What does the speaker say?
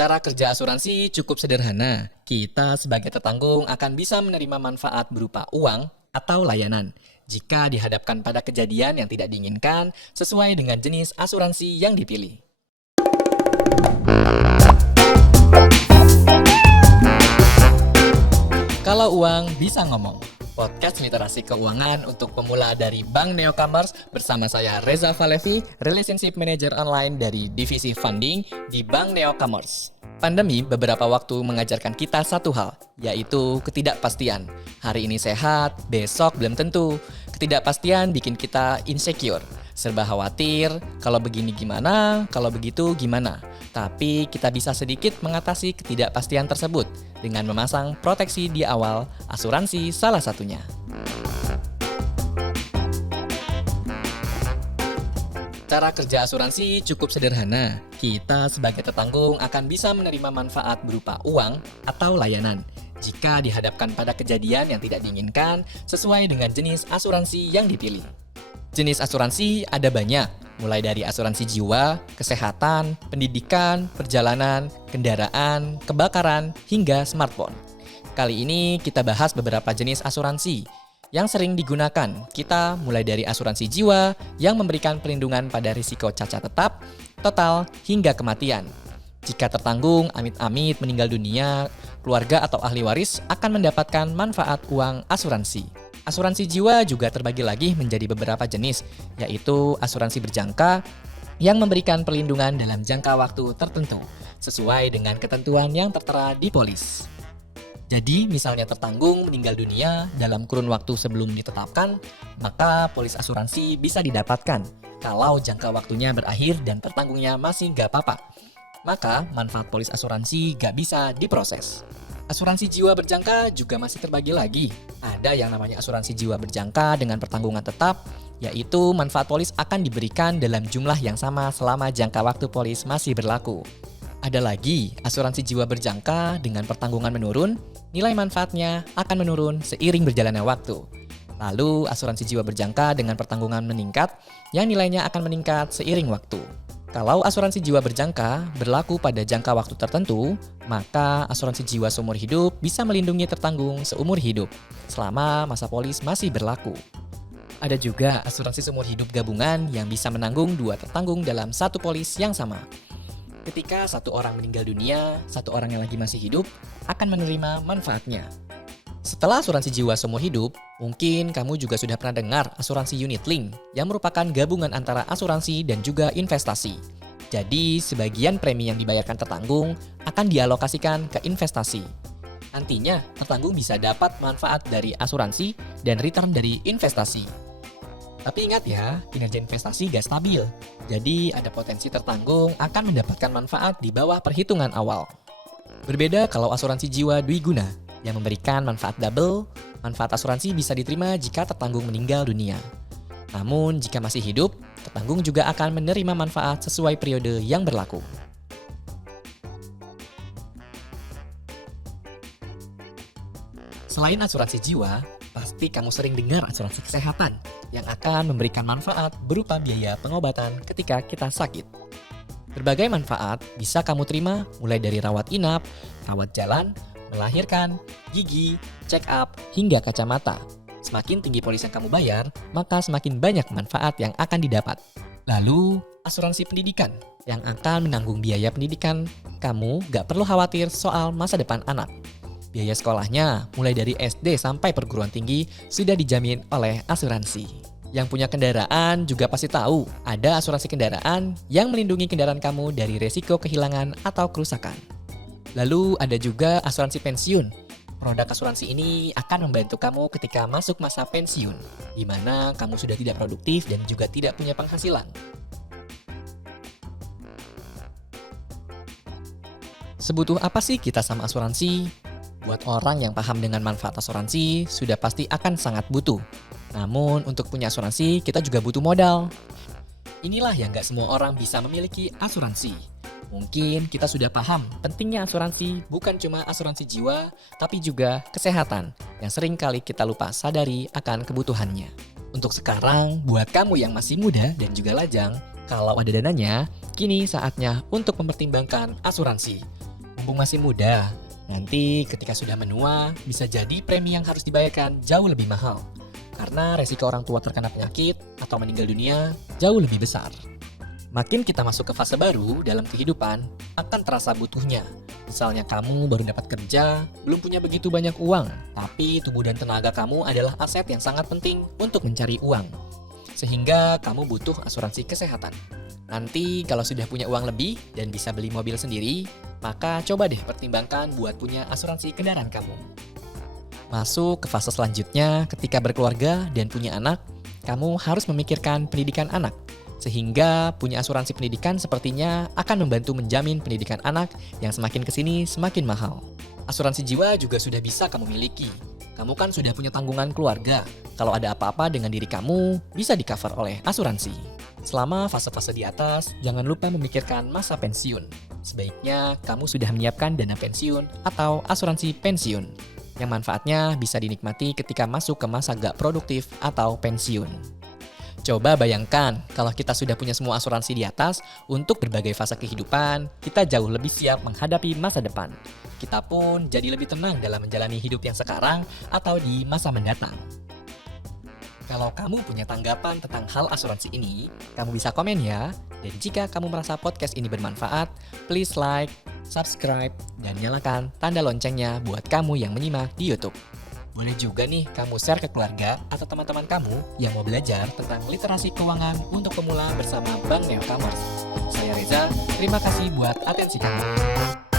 Cara kerja asuransi cukup sederhana. Kita sebagai tetanggung akan bisa menerima manfaat berupa uang atau layanan jika dihadapkan pada kejadian yang tidak diinginkan sesuai dengan jenis asuransi yang dipilih. Kalau uang bisa ngomong. Podcast literasi keuangan untuk pemula dari Bank Newcomers bersama saya Reza Valevi, Relationship Manager Online dari Divisi Funding di Bank Newcomers. Pandemi beberapa waktu mengajarkan kita satu hal, yaitu ketidakpastian. Hari ini sehat, besok belum tentu. Ketidakpastian bikin kita insecure, serba khawatir, kalau begini gimana, kalau begitu gimana. Tapi kita bisa sedikit mengatasi ketidakpastian tersebut dengan memasang proteksi di awal, asuransi salah satunya. Cara kerja asuransi cukup sederhana. Kita sebagai tetanggung akan bisa menerima manfaat berupa uang atau layanan jika dihadapkan pada kejadian yang tidak diinginkan sesuai dengan jenis asuransi yang dipilih. Jenis asuransi ada banyak, mulai dari asuransi jiwa, kesehatan, pendidikan, perjalanan, kendaraan, kebakaran, hingga smartphone. Kali ini kita bahas beberapa jenis asuransi yang sering digunakan. Kita mulai dari asuransi jiwa yang memberikan perlindungan pada risiko cacat tetap, total, hingga kematian. Jika tertanggung, amit-amit meninggal dunia, keluarga atau ahli waris akan mendapatkan manfaat uang asuransi. Asuransi jiwa juga terbagi lagi menjadi beberapa jenis, yaitu asuransi berjangka yang memberikan perlindungan dalam jangka waktu tertentu, sesuai dengan ketentuan yang tertera di polis. Jadi, misalnya tertanggung meninggal dunia dalam kurun waktu sebelum ditetapkan, maka polis asuransi bisa didapatkan. Kalau jangka waktunya berakhir dan tertanggungnya masih gak apa-apa, maka manfaat polis asuransi gak bisa diproses. Asuransi jiwa berjangka juga masih terbagi lagi. Ada yang namanya asuransi jiwa berjangka dengan pertanggungan tetap, yaitu manfaat polis akan diberikan dalam jumlah yang sama selama jangka waktu polis masih berlaku. Ada lagi asuransi jiwa berjangka dengan pertanggungan menurun, nilai manfaatnya akan menurun seiring berjalannya waktu. Lalu asuransi jiwa berjangka dengan pertanggungan meningkat, yang nilainya akan meningkat seiring waktu. Kalau asuransi jiwa berjangka berlaku pada jangka waktu tertentu, maka asuransi jiwa seumur hidup bisa melindungi tertanggung seumur hidup selama masa polis masih berlaku. Ada juga asuransi seumur hidup gabungan yang bisa menanggung dua tertanggung dalam satu polis yang sama. Ketika satu orang meninggal dunia, satu orang yang lagi masih hidup akan menerima manfaatnya. Setelah asuransi jiwa seumur hidup, mungkin kamu juga sudah pernah dengar asuransi unit link yang merupakan gabungan antara asuransi dan juga investasi. Jadi, sebagian premi yang dibayarkan tertanggung akan dialokasikan ke investasi. Nantinya, tertanggung bisa dapat manfaat dari asuransi dan return dari investasi. Tapi ingat ya, kinerja investasi gak stabil. Jadi ada potensi tertanggung akan mendapatkan manfaat di bawah perhitungan awal. Berbeda kalau asuransi jiwa dwiguna yang memberikan manfaat double, manfaat asuransi bisa diterima jika tertanggung meninggal dunia. Namun jika masih hidup, tertanggung juga akan menerima manfaat sesuai periode yang berlaku. Selain asuransi jiwa, pasti kamu sering dengar asuransi kesehatan yang akan memberikan manfaat berupa biaya pengobatan ketika kita sakit. Berbagai manfaat bisa kamu terima mulai dari rawat inap, rawat jalan, melahirkan, gigi, check up, hingga kacamata. Semakin tinggi polis yang kamu bayar, maka semakin banyak manfaat yang akan didapat. Lalu, asuransi pendidikan yang akan menanggung biaya pendidikan. Kamu gak perlu khawatir soal masa depan anak. Biaya sekolahnya mulai dari SD sampai perguruan tinggi sudah dijamin oleh asuransi. Yang punya kendaraan juga pasti tahu ada asuransi kendaraan yang melindungi kendaraan kamu dari resiko kehilangan atau kerusakan. Lalu ada juga asuransi pensiun. Produk asuransi ini akan membantu kamu ketika masuk masa pensiun, di mana kamu sudah tidak produktif dan juga tidak punya penghasilan. Sebutuh apa sih kita sama asuransi? Buat orang yang paham dengan manfaat asuransi, sudah pasti akan sangat butuh. Namun untuk punya asuransi, kita juga butuh modal. Inilah yang gak semua orang bisa memiliki asuransi. Mungkin kita sudah paham pentingnya asuransi bukan cuma asuransi jiwa, tapi juga kesehatan yang sering kali kita lupa sadari akan kebutuhannya. Untuk sekarang, buat kamu yang masih muda dan juga lajang, kalau ada dananya, kini saatnya untuk mempertimbangkan asuransi. Mumpung masih muda, nanti ketika sudah menua, bisa jadi premi yang harus dibayarkan jauh lebih mahal. Karena resiko orang tua terkena penyakit atau meninggal dunia jauh lebih besar. Makin kita masuk ke fase baru dalam kehidupan, akan terasa butuhnya. Misalnya kamu baru dapat kerja, belum punya begitu banyak uang, tapi tubuh dan tenaga kamu adalah aset yang sangat penting untuk mencari uang. Sehingga kamu butuh asuransi kesehatan. Nanti kalau sudah punya uang lebih dan bisa beli mobil sendiri, maka coba deh pertimbangkan buat punya asuransi kendaraan kamu. Masuk ke fase selanjutnya, ketika berkeluarga dan punya anak, kamu harus memikirkan pendidikan anak. Sehingga punya asuransi pendidikan sepertinya akan membantu menjamin pendidikan anak yang semakin kesini semakin mahal. Asuransi jiwa juga sudah bisa kamu miliki. Kamu kan sudah punya tanggungan keluarga. Kalau ada apa-apa dengan diri kamu, bisa di-cover oleh asuransi. Selama fase-fase di atas, jangan lupa memikirkan masa pensiun. Sebaiknya kamu sudah menyiapkan dana pensiun atau asuransi pensiun, yang manfaatnya bisa dinikmati ketika masuk ke masa gak produktif atau pensiun. Coba bayangkan, kalau kita sudah punya semua asuransi di atas, untuk berbagai fase kehidupan, kita jauh lebih siap menghadapi masa depan. Kita pun jadi lebih tenang dalam menjalani hidup yang sekarang atau di masa mendatang. Kalau kamu punya tanggapan tentang hal asuransi ini, kamu bisa komen ya. Dan jika kamu merasa podcast ini bermanfaat, please like, subscribe, dan nyalakan tanda loncengnya buat kamu yang menyimak di YouTube. Boleh juga nih kamu share ke keluarga atau teman-teman kamu yang mau belajar tentang literasi keuangan untuk pemula bersama Bank Neo Commerce. Saya Reza, terima kasih buat atensi kamu.